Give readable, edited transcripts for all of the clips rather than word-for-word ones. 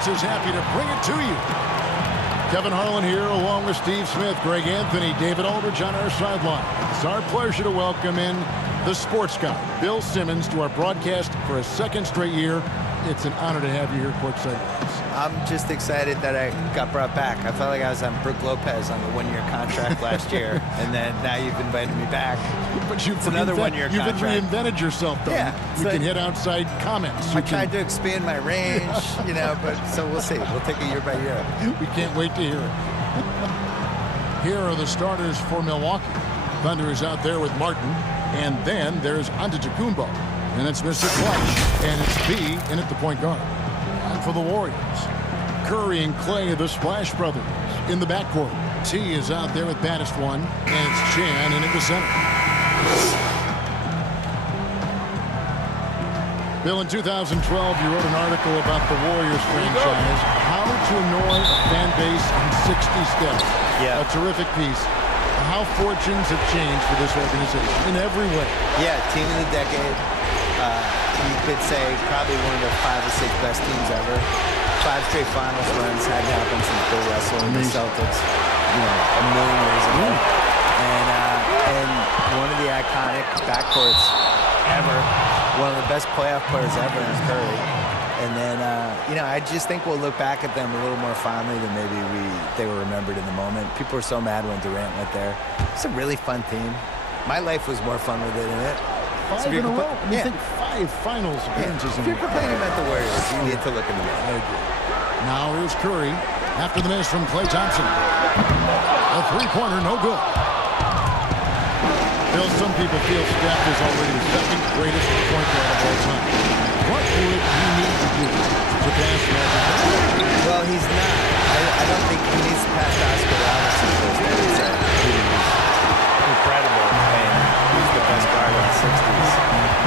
Sports is happy to bring it to you. Kevin Harlan here along with Steve Smith, Greg Anthony, David Aldridge on our sideline. It's our pleasure to welcome in the sports guy, Bill Simmons, to our broadcast for a second straight year. It's an honor to have you here courtside with us. I'm just excited that I got brought back. I felt like I was on Brooke Lopez on the one-year contract last year, and then now you've invited me back. But it's another one-year contract. You've reinvented yourself, though. Yeah. You can hit outside comments. I tried to expand my range, but so we'll see. We'll take it year by year. We can't wait to hear it. Here are the starters for Milwaukee. Thunder is out there with Martin, and then there's Antetokounmpo. And it's Mr. Clutch, and it's B in at the point guard. And for the Warriors, Curry and Klay, the Splash Brothers, in the backcourt. T is out there with baddest one, and it's Chan in at the center. Bill, in 2012, you wrote an article about the Warriors franchise, how to annoy a fan base in 60 steps. Yeah. A terrific piece. How fortunes have changed for this organization in every way. Yeah, team of the decade. You could say probably one of the 5 or 6 best teams ever. 5 straight finals runs had to happen since Bill Russell and the Celtics, a million years ago. And one of the iconic backcourts ever. One of the best playoff players ever is Curry. And then, I just think we'll look back at them a little more fondly than maybe they were remembered in the moment. People were so mad when Durant went there. It's a really fun team. My life was more fun with it in it. 5 in a row? You think 5 finals appearances in a row? If you're complaining about the Warriors, you need to look into it. I agree. Now here's Curry after the miss from Klay Thompson. A three-pointer, no good. Bill, some people feel Steph is already the second greatest point guard of all time. What would he need to do to pass Magic? Well, he's not. I don't think he needs to pass Oscar Robertson first. He's incredible, and he's the best guard in the 60s.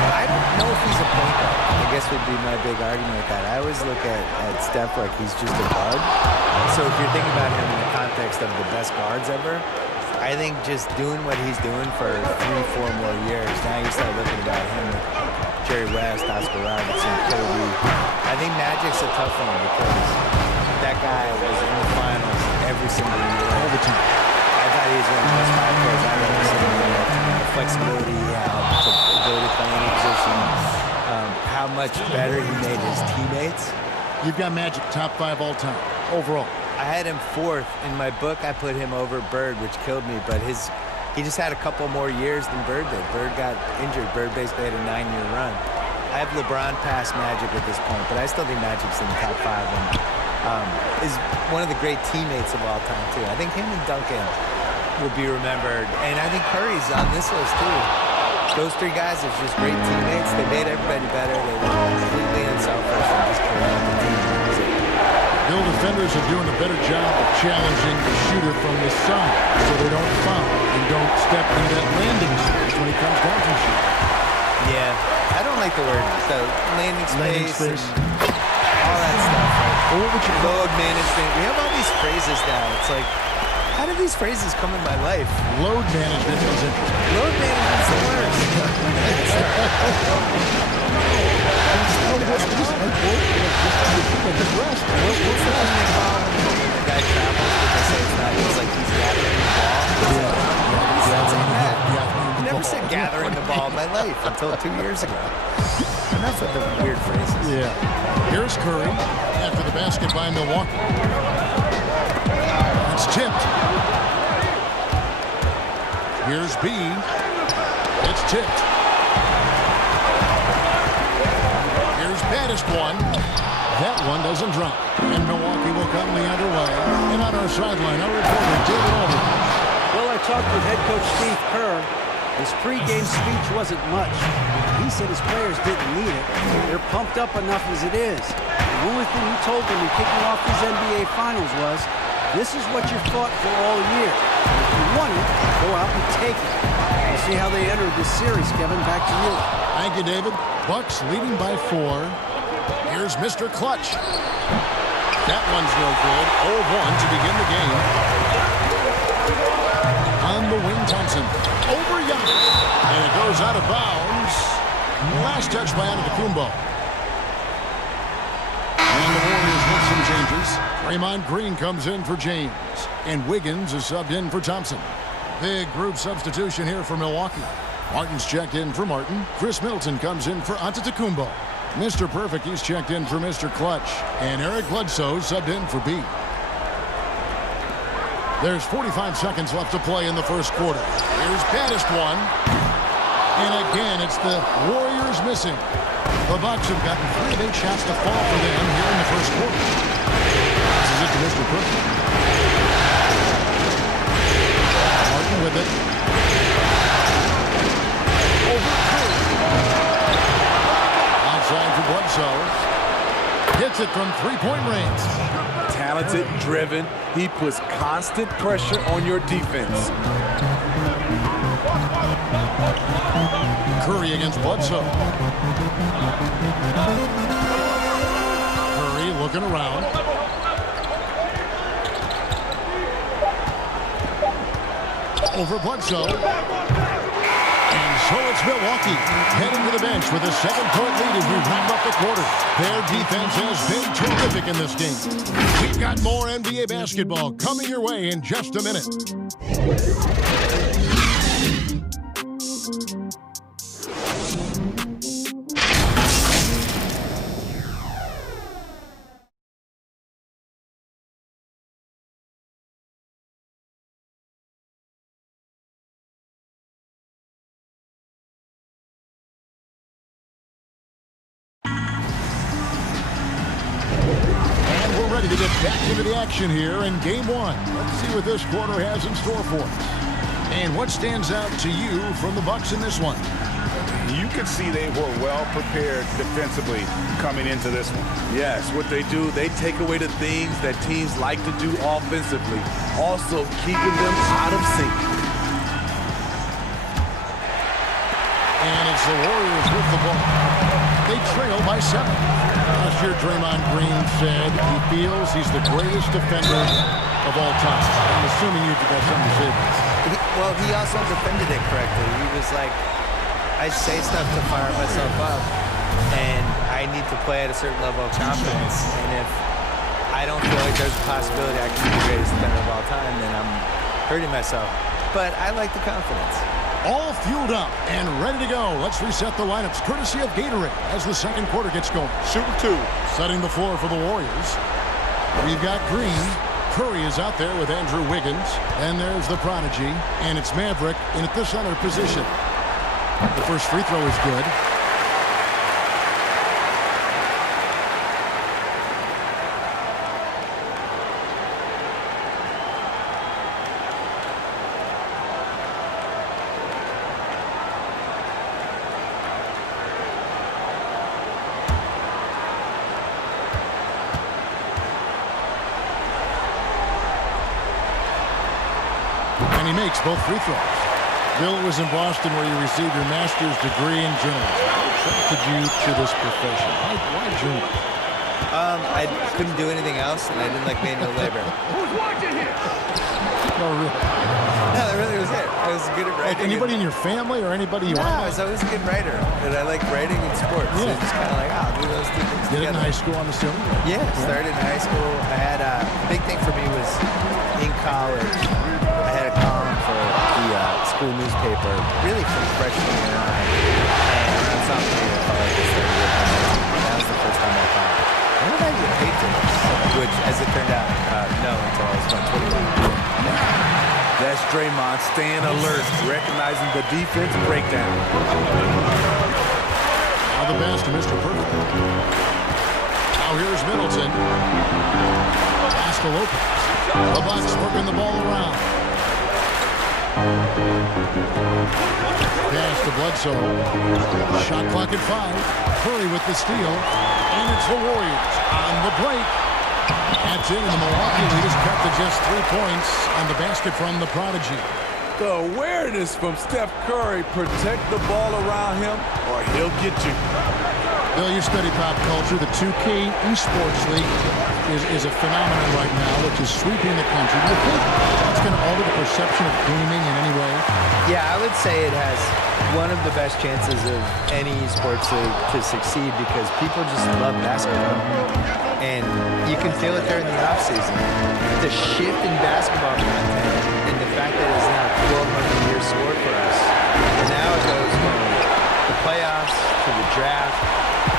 I don't know if he's a point guard. I guess would be my big argument with that. I always look at Steph like he's just a guard. So if you're thinking about him in the context of the best guards ever, I think just doing what he's doing for 3-4 more years, now you start looking about him with Jerry West, Oscar Robertson, Kobe. I think Magic's a tough one because that guy was in the finals every single year. All the time. I thought he was one of the best 5 players I've ever seen. The flexibility he had, the ability to play any position, how much better he made his teammates. You've got Magic top 5 all time, overall. I had him 4th. In my book, I put him over Bird, which killed me, but he just had a couple more years than Bird did. Bird got injured. Bird basically had a 9-year run. I have LeBron past Magic at this point, but I still think Magic's in the top 5 and is one of the great teammates of all time, too. I think him and Duncan will be remembered, and I think Curry's on this list, too. Those 3 guys are just great teammates. They made everybody better. They were completely unselfish and just cared about the team. Bill, defenders are doing a better job of challenging the shooter from the side so they don't foul and don't step into that landing space when he comes down to shoot. Yeah, I don't like the word, the landing space. And all that stuff. Like, what would you call load management. We have all these phrases now. It's like, how did these phrases come in my life? Load management is interesting. Load management's the worst. The guy travels, but they say it's not. It's like he's gathering the ball. I never said gathering the ball in my life until 2 years ago. Enough with the weird phrases. Yeah. Here's Curry after the basket by Milwaukee. It's tipped. Here's B. It's tipped. Here's baddest one. That one doesn't drop. And Milwaukee will come the underway. And on our sideline, our reporter, David Aldridge. Well, I talked with head coach Steve Kerr. His pregame speech wasn't much. He said his players didn't need it. They're pumped up enough as it is. The only thing he told them in kicking off these NBA Finals was, this is what you fought for all year. If you want it, go out and take it. We'll see how they enter this series, Kevin. Back to you. Thank you, David. Bucks leading by 4. Here's Mr. Clutch. That one's no good. 0-1 to begin the game. On the wing, Thompson. Over Giannis. And it goes out of bounds. Last touch by Antetokounmpo. And the Warriors with some Draymond Green comes in for James. And Wiggins is subbed in for Thompson. Big group substitution here for Milwaukee. Martin's checked in for Martin. Chris Middleton comes in for Antetokounmpo. Mr. Perfect, he's checked in for Mr. Clutch. And Eric Bledsoe subbed in for B. There's 45 seconds left to play in the first quarter. Here's baddest one. And again, it's the Warriors missing. The Bucks have gotten 3 big shots to fall for them here in the first quarter. This is it to Mr. Perfect. Martin with it. Over outside for Bledsoe. Hits it from 3-point range. Talented, driven. He puts constant pressure on your defense. Curry against Bledsoe. Curry looking around. Over Bledsoe. And so it's Milwaukee heading to the bench with a 7-point lead as we wrap up the quarter. Their defense has been terrific in this game. We've got more NBA basketball coming your way in just a minute. Ready to get back into the action here in game 1. Let's see what this quarter has in store for us. And what stands out to you from the Bucks in this one? You can see they were well prepared defensively coming into this one. Yes, what they do, they take away the things that teams like to do offensively, also keeping them out of sync. And it's the Warriors with the ball. They trail by 7. Last year, Draymond Green said he feels he's the greatest defender of all time. I'm assuming you've got something to say about that. Well, he also defended it correctly. He was like, I say stuff to fire myself up, and I need to play at a certain level of confidence. And if I don't feel like there's a possibility I can be the greatest defender of all time, then I'm hurting myself. But I like the confidence. All fueled up and ready to go. Let's reset the lineups courtesy of Gatorade as the second quarter gets going. Shooting 2. Setting the floor for the Warriors. We've got Green. Curry is out there with Andrew Wiggins. And there's the prodigy. And it's Maverick in at the center position. The first free throw is good. And he makes both free throws. Bill, was in Boston where you received your master's degree in journalism. How attracted you to this profession? Why journalism? I couldn't do anything else, and I didn't like manual labor. Who's watching here? No, really. No, that really was it. I was good at Like writing. anybody in your family or anybody you No, I want? was always a good writer, and I like writing and sports. So Yeah. it's just kind of like, I'll do those 2 things Did it in together. high school on the ceiling? Yeah, started in high school. I had a big thing for me was in college. I had a column for the school newspaper, really from freshman year on. And around sophomore year of college, I started working on my team. That was the first time I thought, when did I get paid for this? Which, as it turned out, no, until I was about 21. That's Draymond staying alert, recognizing the defense breakdown. Now the pass to Mr. Perfect. Now here's Middleton. Pass to Lopez. The Bucks working the ball around. Pass to Bledsoe. Shot clock at 5. Curry with the steal. And it's the Warriors on the break. That's it, and the Milwaukee lead is cut to just 3 points on the basket from the prodigy. The awareness from Steph Curry, protect the ball around him or he'll get you. Bill, you study pop culture. The 2K esports league is a phenomenon right now, which is sweeping the country. Do you think it's going to alter the perception of gaming in any way? Yeah, I would say it has one of the best chances of any esports league to succeed because people just love basketball. And you can feel it during the offseason. The shift in basketball content and the fact that it's now a 12-month-a-year sport for us. And now it goes from the playoffs to the draft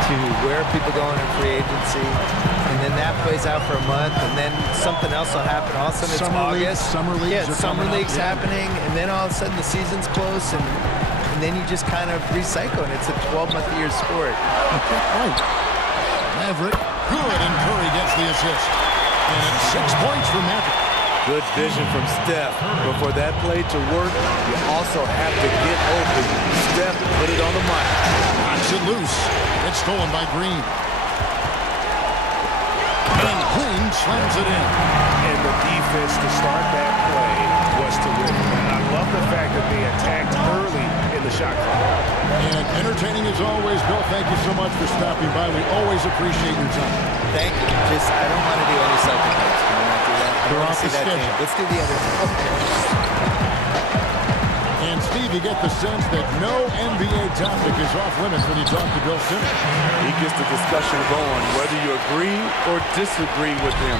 to where people going in free agency. And then that plays out for a month, and then something else will happen. All of a sudden it's August. Summer leagues yeah, summer leagues happening, and then all of a sudden the season's close, and then you just kind of recycle, and it's a 12-month-a-year sport. Right. Maverick, good, and Curry gets the assist. And it's 6 points for Maverick. Good vision from Steph. But for that play to work, you also have to get open. Steph put it on the mark. Knocks it loose. It's stolen by Green. And Green slams it in. And the defense to start that play was terrific. And I love the fact that they attacked early in the shot clock. And entertaining as always, Bill. Thank you so much for stopping by. We always appreciate your time. Thank you. Just, I don't want to do any Celtic games. Can we not do that? I don't They're want off to see the that schedule. game. Let's do the other And Steve, you get the sense that no NBA topic is off limits when you talk to Bill Simmons. He gets the discussion going, whether you agree or disagree with him.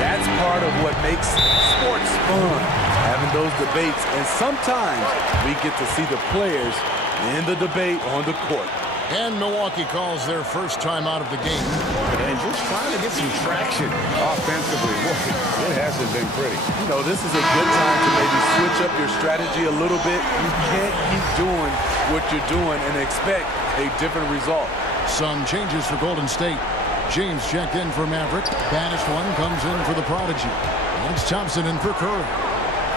That's part of what makes sports fun, having those debates. And sometimes we get to see the players in the debate on the court. And Milwaukee calls their first time out of the game. And just trying to get some traction offensively. Boy, it hasn't been pretty. You know, this is a good time to maybe switch up your strategy a little bit. You can't keep doing what you're doing and expect a different result. Some changes for Golden State. James checked in for Maverick. Banished one comes in for the Prodigy. And it's Thompson in for Curry.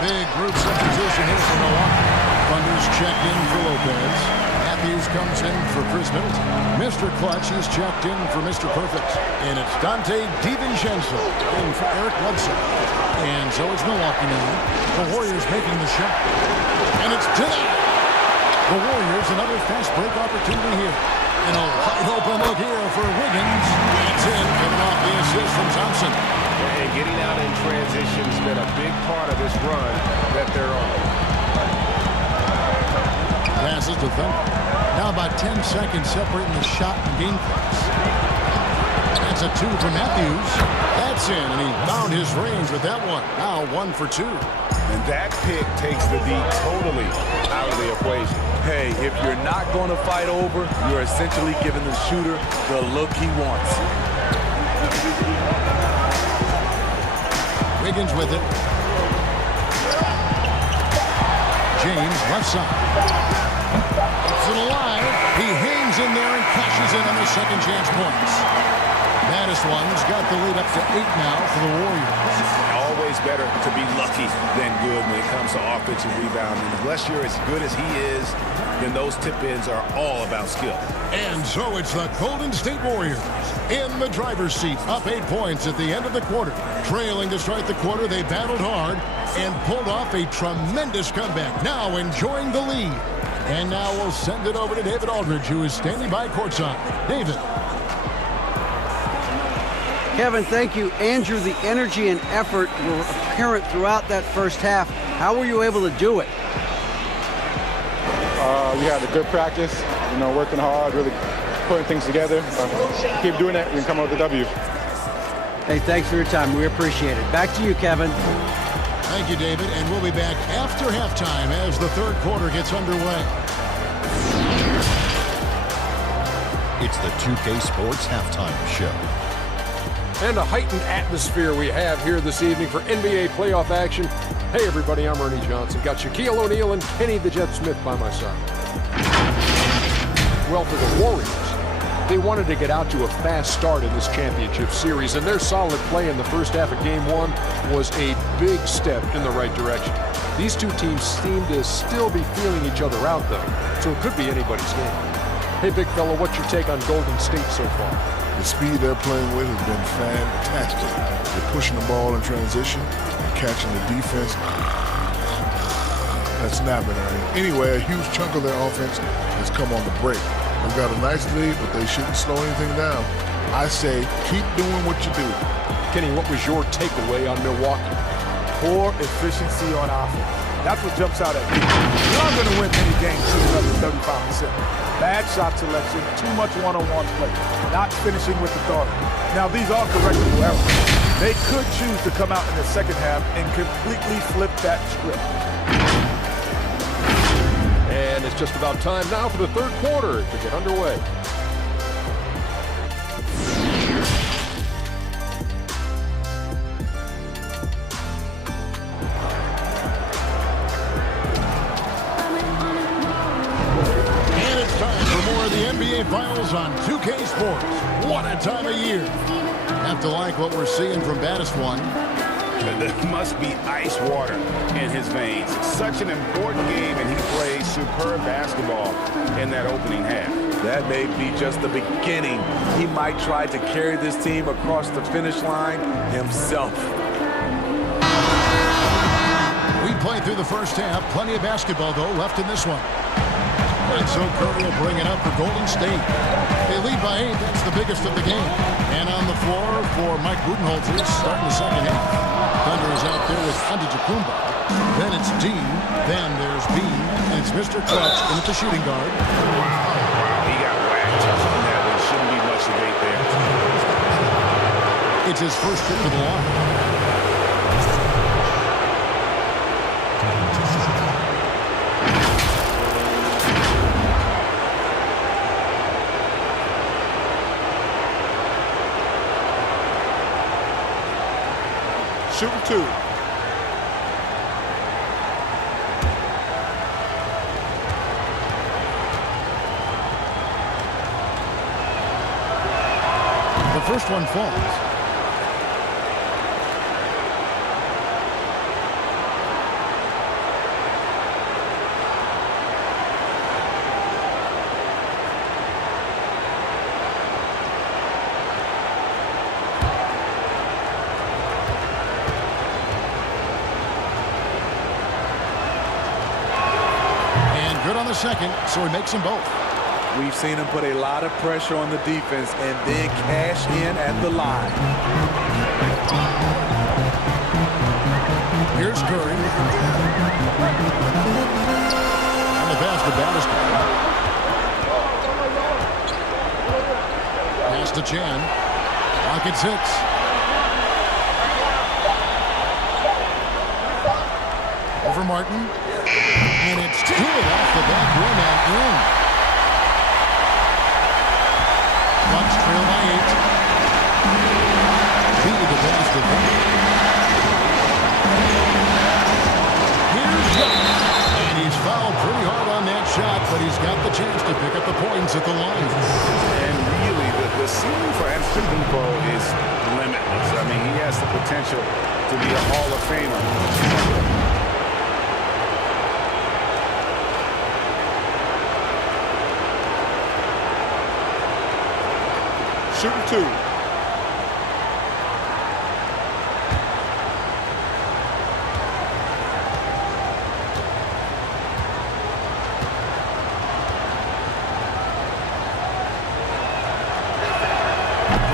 Big group substitution here for Milwaukee. Thunder's checked in for Lopez. Matthews comes in for Chris Middleton. Mr. Clutch is checked in for Mr. Perfect. And it's Dante DiVincenzo in for Eric Bledsoe. And so it's Milwaukee now. The Warriors making the shot. And it's denied. The Warriors, another fast break opportunity here. And a wide open look here for Wiggins. That's in, coming off the assist from Thompson. And getting out in transition has been a big part of this run that they're on. Passes to Thunder. Now about 10 seconds separating the shot and game clocks. That's a two for Matthews. That's in, and he found his range with that one. Now 1 for 2. And that pick takes the D totally out of the equation. Hey, if you're not going to fight over, you're essentially giving the shooter the look he wants. Wiggins with it. James left side. Keeps it alive. He hangs in there and cashes in on the second chance points. Baddest one's got the lead up to 8 now for the Warriors. Always better to be lucky than good when it comes to offensive rebounding. Unless you're as good as he is, then those tip-ins are all about skill. And so it's the Golden State Warriors in the driver's seat, up 8 points at the end of the quarter. Trailing to start the quarter, they battled hard and pulled off a tremendous comeback. Now enjoying the lead. And now we'll send it over to David Aldridge, who is standing by courtside. David. Kevin, thank you. Andrew, the energy and effort were apparent throughout that first half. How were you able to do it? We had a good practice, working hard, really putting things together. Keep doing that, we can come out with a W. Hey, thanks for your time. We appreciate it. Back to you, Kevin. Thank you, David. And we'll be back after halftime as the third quarter gets underway. It's the 2K Sports Halftime Show. And a heightened atmosphere we have here this evening for NBA playoff action. Hey, everybody, I'm Ernie Johnson. Got Shaquille O'Neal and Kenny the Jet Smith by my side. Well, for the Warriors, they wanted to get out to a fast start in this championship series, and their solid play in the first half of Game 1 was a big step in the right direction. These two teams seem to still be feeling each other out, though, so it could be anybody's game. Hey, big fella, what's your take on Golden State so far? The speed they're playing with has been fantastic. They're pushing the ball in transition, catching the defense. That's snapping, Ernie. Anyway, a huge chunk of their offense has come on the break. They've got a nice lead, but they shouldn't slow anything down. I say keep doing what you do. Kenny, what was your takeaway on Milwaukee? Poor efficiency on offense. That's what jumps out at me. You're not going to win many games shooting up to 35%. Bad shot selection, too much one-on-one play, not finishing with authority. Now, these are correctable errors. They could choose to come out in the second half and completely flip that script. And it's just about time now for the third quarter to get underway. And it's time for more of the NBA Finals on 2K Sports. What a time of year. Have to like what we're seeing from Baddest One. There must be ice water in his veins. Such an important game, and he plays superb basketball in that opening half. That may be just the beginning. He might try to carry this team across the finish line himself. We played through the first half. Plenty of basketball, though, left in this one. And so Curry will bring it up for Golden State. They lead by 8. That's the biggest of the game. And on the floor for Mike Budenholzer starting the second half. Thunder is out there with Antetokounmpo. Then it's D. Then there's B. And it's Mr. Clutch in at the shooting guard. He got whacked on that one. Shouldn't be much debate there. It's his first trip to the line. Shooting 2. The first one falls. Good on the second, so he makes them both. We've seen him put a lot of pressure on the defense and then cash in at the line. Here's Curry. And the pass to Bannister. Pass to Chan. Rockets hits. Over Martin. And it's good off the back rim and in. Bucks trail by 8. Beat the pass to Thunder. Here's Giannis. And he's fouled pretty hard on that shot, but he's got the chance to pick up the points at the line. And really, the ceiling for Antetokounmpo is limitless. I mean, he has the potential to be a Hall of Famer. Shooting 2.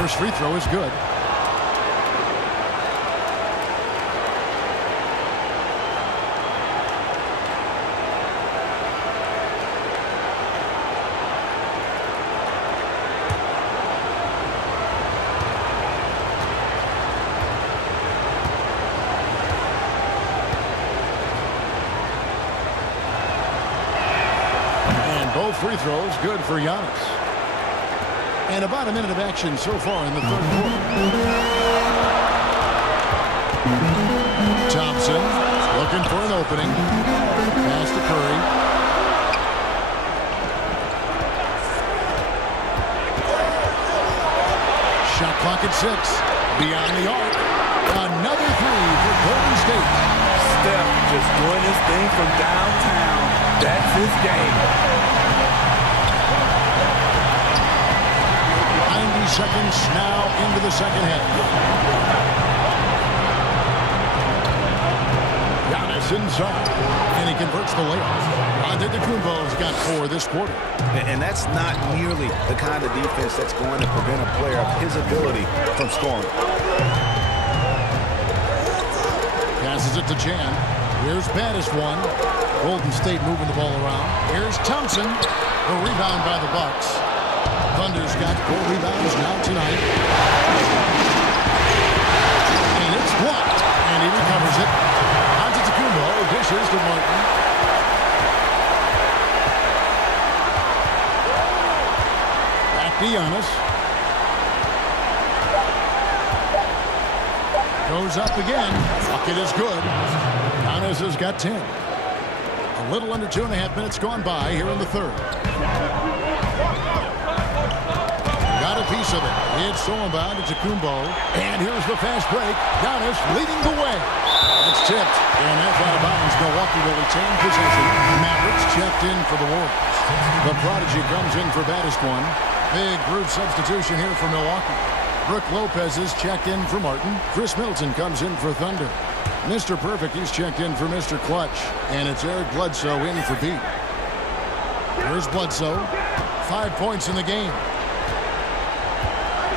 First free throw is good. Both free throws good for Giannis. And about a minute of action so far in the third quarter. Thompson looking for an opening. Pass to Curry. Shot clock at 6. Beyond the arc. Another three for Golden State. Steph just doing his thing from downtown. That's his game. 90 seconds now into the second half. Giannis inside, and he converts the layup. Antetokounmpo's got 4 this quarter. And that's not nearly the kind of defense that's going to prevent a player of his ability from scoring. Passes it to Chan. Here's baddest one. Golden State moving the ball around. Here's Thompson. The rebound by the Bucks. Thunder's got 4 rebounds now tonight. And it's blocked. And he recovers it. Antetokounmpo dishes to Martin. Back to Giannis. Goes up again. Bucket is good. Giannis has got 10. A little under 2.5 minutes gone by here in the third. Got a piece of it. It's stolen by Antetokounmpo. And here's the fast break. Giannis leading the way. It's tipped. And that's out of bounds. Milwaukee will retain possession. Mavericks checked in for the Warriors. The prodigy comes in for baddest one. Big group substitution here for Milwaukee. Brook Lopez is checked in for Martin. Chris Middleton comes in for Thunder. Mr. Perfect, he's checked in for Mr. Clutch. And it's Eric Bledsoe in for B. Here's Bledsoe. 5 points in the game.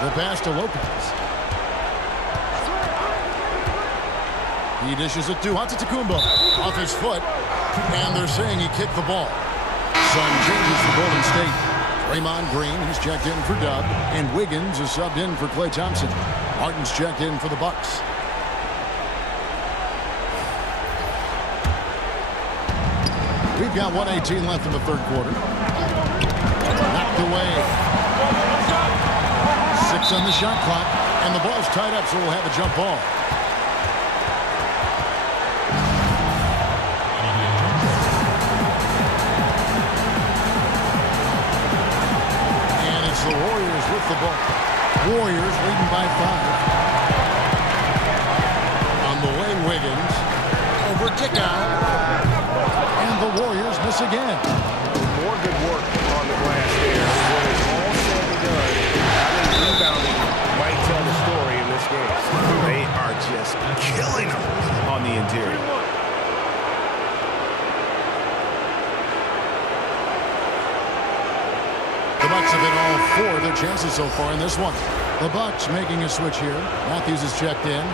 The pass to Lopez. He dishes it to Antetokounmpo. Off his foot. And they're saying he kicked the ball. Sun changes for Golden State. Draymond Green, he's checked in for Dub. And Wiggins is subbed in for Klay Thompson. Martin's checked in for the Bucks. We've got 1:18 left in the third quarter. Knocked away. 6 on the shot clock. And the ball's tied up, so we'll have a jump ball. The Warriors with the ball. Warriors leading by 5. On the way, Wiggins. Over kick-out. And the Warriors miss again. More good work on the glass there. When it's all said and done, I think rebounding might tell the story in this game. They are just killing them on the interior. The Bucks have hit all 4 of their chances so far in this one. The Bucks making a switch here. Matthews is checked in.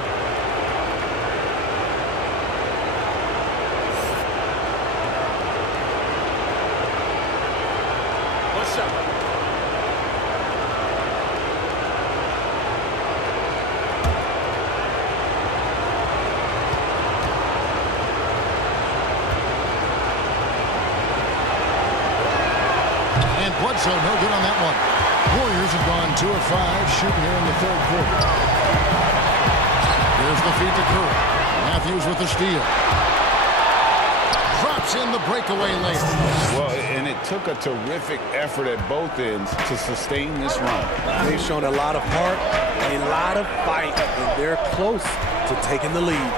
What's up? Bledsoe no good on that one. Warriors have gone 2 of 5 shooting here in the third quarter. Here's the feed to Curry. Matthews with the steal. Drops in the breakaway late. Well, and it took a terrific effort at both ends to sustain this run. They've shown a lot of heart, a lot of fight, and they're close to taking the lead.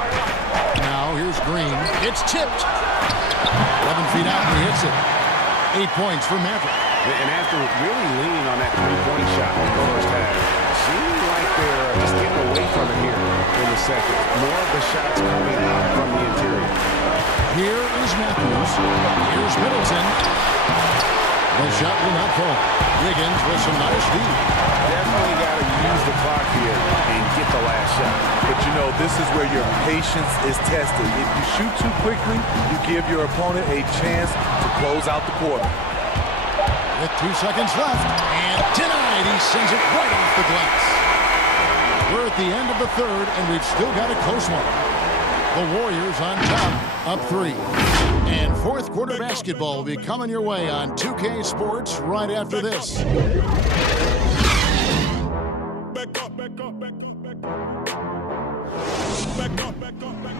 Now here's Green. It's tipped. 11 feet out and he hits it. 8 points for Maverick. And after really leaning on that three-point shot in the first half, seeming like they're just getting away from it here in the second. More of the shots coming out from the interior. Here is Matthews. Here's Middleton. The shot will not fall. Wiggins with some nice D. Definitely got to use the clock here and get the last shot. But you know, this is where your patience is tested. If you shoot too quickly, you give your opponent a chance to close out the quarter. With 2 seconds left, and denied. He sends it right off the glass. We're at the end of the third, and we've still got a close one. The Warriors on top, up 3. And fourth quarter basketball will be coming your way on 2K Sports right after this. Back up, back up, back up, back up. Back up, back up, back up.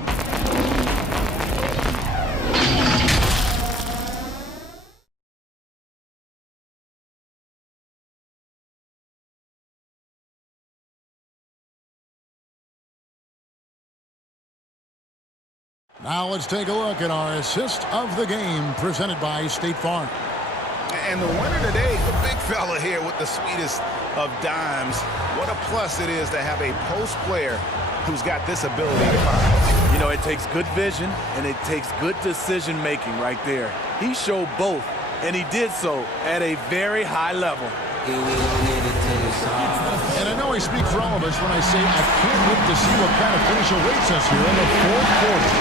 Now let's take a look at our assist of the game presented by State Farm. And the winner today, the big fella here with the sweetest of dimes. What a plus it is to have a post player who's got this ability to find. You know, it takes good vision and it takes good decision making right there. He showed both, and he did so at a very high level. And I know I speak for all of us when I say I can't wait to see what kind of finish awaits us here in the fourth quarter.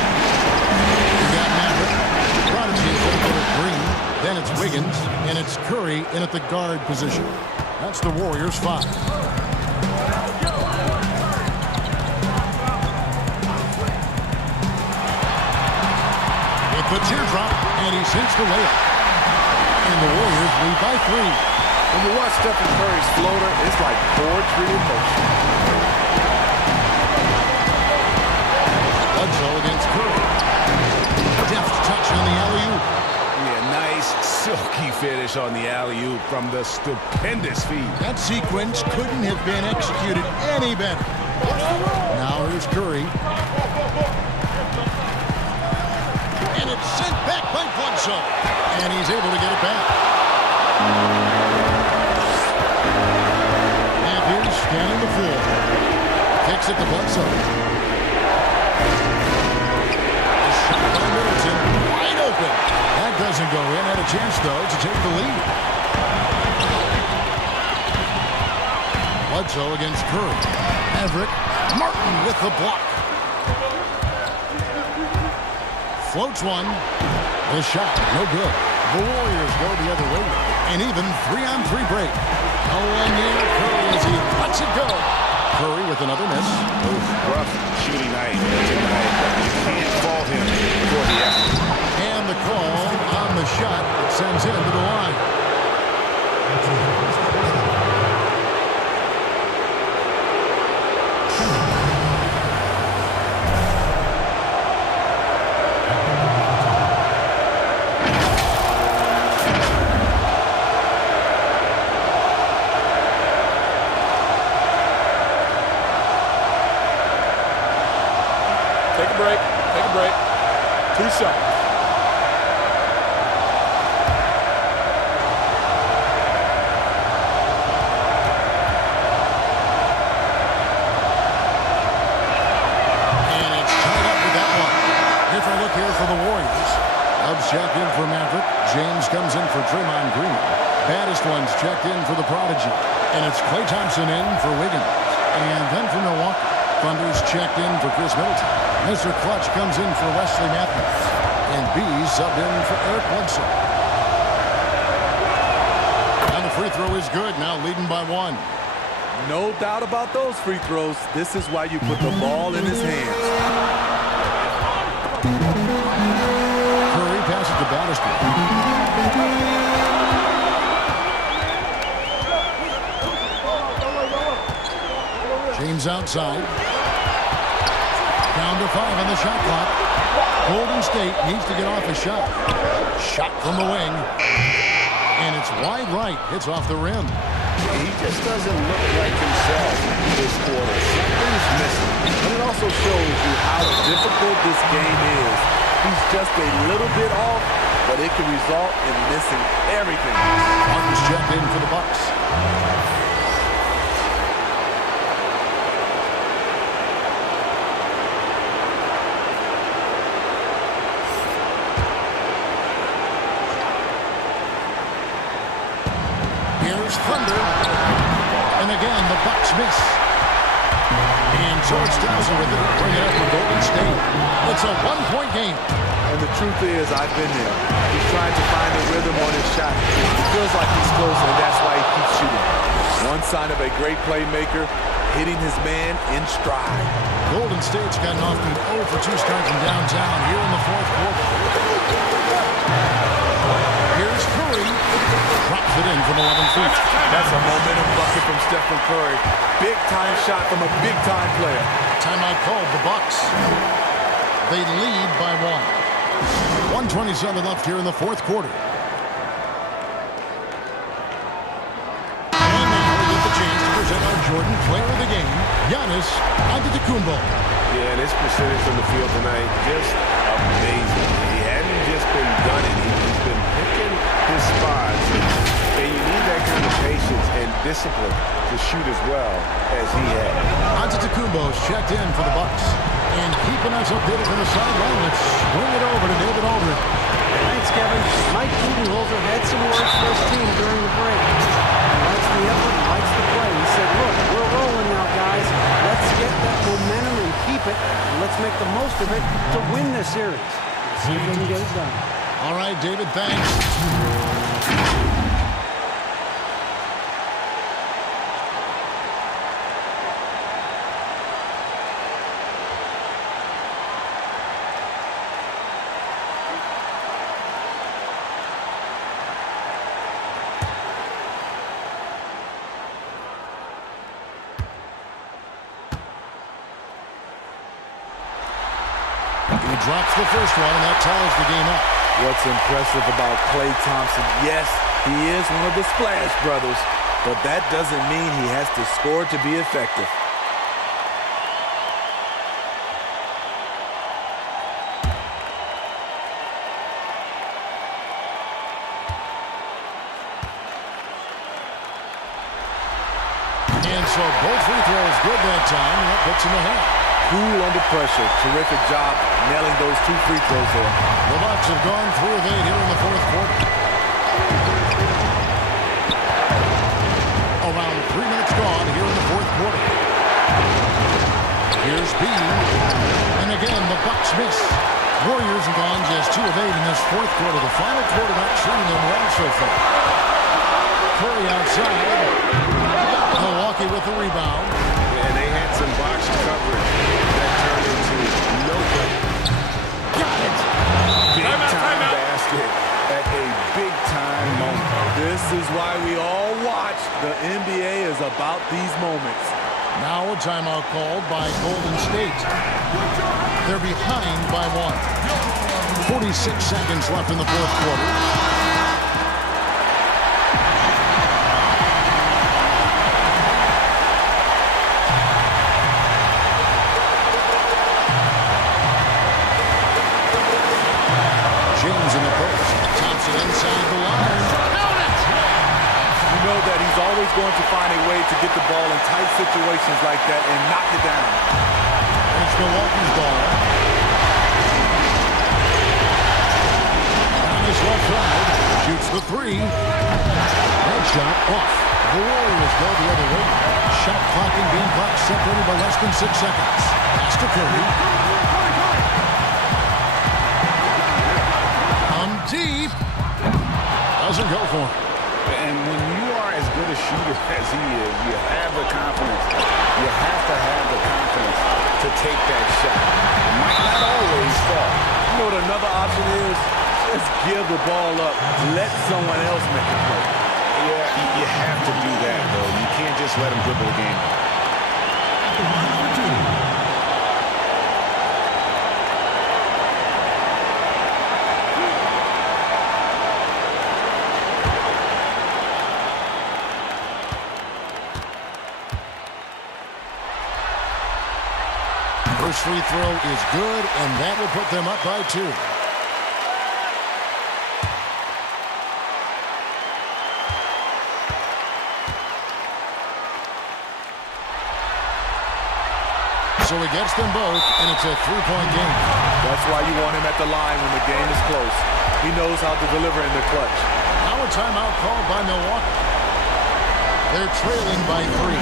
got Maverick. Prodigy is going to go to Green. Then it's Wiggins. And it's Curry in at the guard position. That's the Warriors' 5. The teardrop, and he sinks the layup. And the Warriors lead by 3. When you watch Stephen Curry's floater, it's like poetry in motion. Bledsoe against Curry. Deft touch on the alley-oop. Yeah, nice silky finish on the alley-oop from the stupendous feed. That sequence couldn't have been executed any better. Now here's Curry. And it's sent back by Bledsoe. And he's able to get it back. Matthews scanning the floor. Kicks it to Bledsoe. A shot by Middleton. Wide open. That doesn't go in. Had a chance, though, to take the lead. Bledsoe against Curry. Maverick. Martin with the block. Floats one. The shot, no good. The Warriors go the other way. An even 3-on-3 break. No one near Curry as he lets it go. Curry with another miss. Oof, rough shooting night tonight. You can't fault him for the effort. And the call on the shot sends him to the line. Take a break. 2 seconds. And it's tied up with that one. Different look here for the Warriors. Hubbs checked in for Maverick. James comes in for Draymond Green. Baddest ones checked in for the Prodigy. And it's Klay Thompson in for Wiggins. And then for Milwaukee, Thunder's checked in for Chris Middleton. Mr. Clutch comes in for Wesley Matthews. And B subbed in for Eric Bledsoe. And the free throw is good, now leading by 1. No doubt about those free throws. This is why you put the ball in his hands. Curry passes to Bannister. James outside. Down to 5 on the shot clock. Golden State needs to get off a shot. Shot from the wing. And it's wide right. It's off the rim. He just doesn't look like himself this quarter. Something's missing. And it also shows you how difficult this game is. He's just a little bit off, but it can result in missing everything. Martin's checked in for the Bucks. Here's Thunder. And again, the Bucks miss. And George Thompson with it. Bring it up for Golden State. It's a 1-point game. And the truth is, I've been there. He's trying to find a rhythm on his shot. He feels like he's close, and that's why he keeps shooting. One sign of a great playmaker, hitting his man in stride. Golden State's gotten off the 0 for 2 start from downtown here in the 4th quarter. Here's Curry. Drops it in from 11 feet. That's a momentum bucket from Stephen Curry. Big-time shot from a big-time player. Timeout called the Bucks. They lead by 1. 1:27 left here in the 4th quarter. And now we get the chance to present our Jordan player of the game, Giannis Antetokounmpo. Yeah, and his percentage from the field tonight, just amazing. He hadn't just been gunning. He's been picking his spots. And you need that kind of patience and discipline to shoot as well as he had. Antetokounmpo's checked in for the Bucks. And keeping us updated from the sideline, let's swing it over to David Aldridge. Thanks, Kevin. Mike Budenholzer had some words for his team during the break. He likes the effort, likes the play. He said, look, we're rolling now, guys. Let's get that momentum and keep it, and let's make the most of it to win this series. See if we can get it done. All right, David, thanks. He drops the first one, and that ties the game up. What's impressive about Klay Thompson? Yes, he is one of the Splash Brothers, but that doesn't mean he has to score to be effective. And so both free throws good that time, and that puts him ahead. Cool under pressure. Terrific job nailing those 2 free throws there. The Bucks have gone 3 of 8 here in the fourth quarter. Around 3 minutes gone here in the fourth quarter. Here's Bean. And again, the Bucks miss. Warriors have gone just 2 of 8 in this fourth quarter. The final quarter not treating them well so far. Curry outside. Milwaukee with the rebound. And they had some box coverage that turned into no play. Got it. Big-time basket at a big-time moment. This is why we all watch. The NBA is about these moments. Now a timeout called by Golden State. They're behind by 1. 46 seconds left in the fourth quarter. James in the post. Thompson inside the line. Count it! You know that he's always going to find a way to get the ball in tight situations like that and knock it down. It's Milwaukee's ball. Giannis left side. Shoots the 3. Red shot off. The Warriors go the other way. Shot clocking, game clock separated by less than 6 seconds. Pass to Curry. Deep. Doesn't go for him. And when you are as good a shooter as he is, you have the confidence. You have to have the confidence to take that shot. It might not always fall. You know what another option is? Just give the ball up. Let someone else make a play. Yeah, you have to do that, though. You can't just let him dribble the game. First free throw is good, and that will put them up by 2. So he gets them both, and it's a 3-point game. That's why you want him at the line when the game is close. He knows how to deliver in the clutch. Now a timeout called by Milwaukee. They're trailing by 3.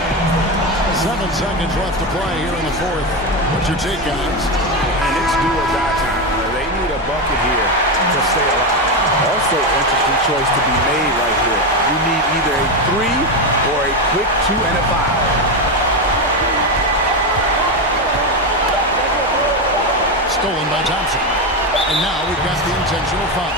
7 seconds left to play here in the fourth. What's your take, guys? And it's do or die time. They need a bucket here to stay alive. Also, interesting choice to be made right here. You need either a 3 or a quick 2 and a foul. Stolen by Thompson. And now we've got the intentional foul.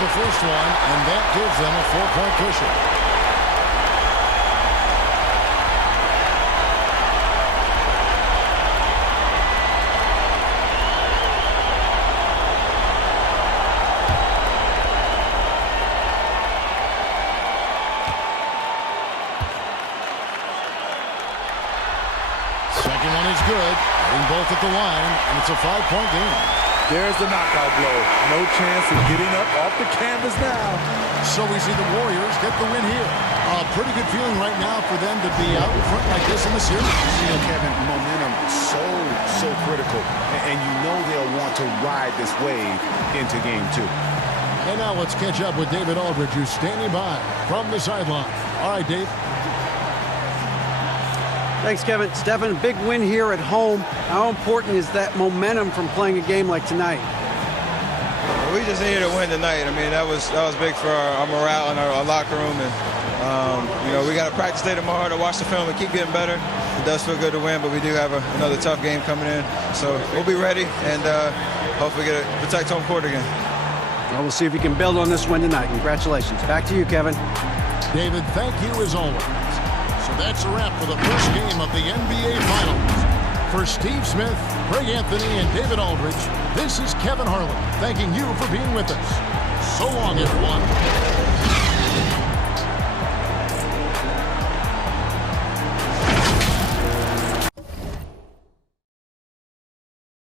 The first one, and that gives them a 4-point cushion. Second one is good. Hitting both at the line, and it's a 5-point game. There's the knockout blow. No chance of getting up off the canvas now. So we see the Warriors get the win here. A pretty good feeling right now for them to be out in front like this in the series. You know, Kevin, momentum so critical. And you know they'll want to ride this wave into game 2. And now let's catch up with David Aldridge, who's standing by from the sideline. All right, Dave. Thanks, Kevin. Stephen, big win here at home. How important is that momentum from playing a game like tonight? We just needed to win tonight. I mean, that was big for our morale in our locker room. And, you know, we got to practice today tomorrow to watch the film and keep getting better. It does feel good to win, but we do have another tough game coming in. So we'll be ready and hopefully protect home court again. Well, we'll see if you can build on this win tonight. Congratulations. Back to you, Kevin. David, thank you as always. So that's a wrap for the first game of the NBA Finals. For Steve Smith, Craig Anthony, and David Aldridge, this is Kevin Harlan thanking you for being with us. So long, everyone.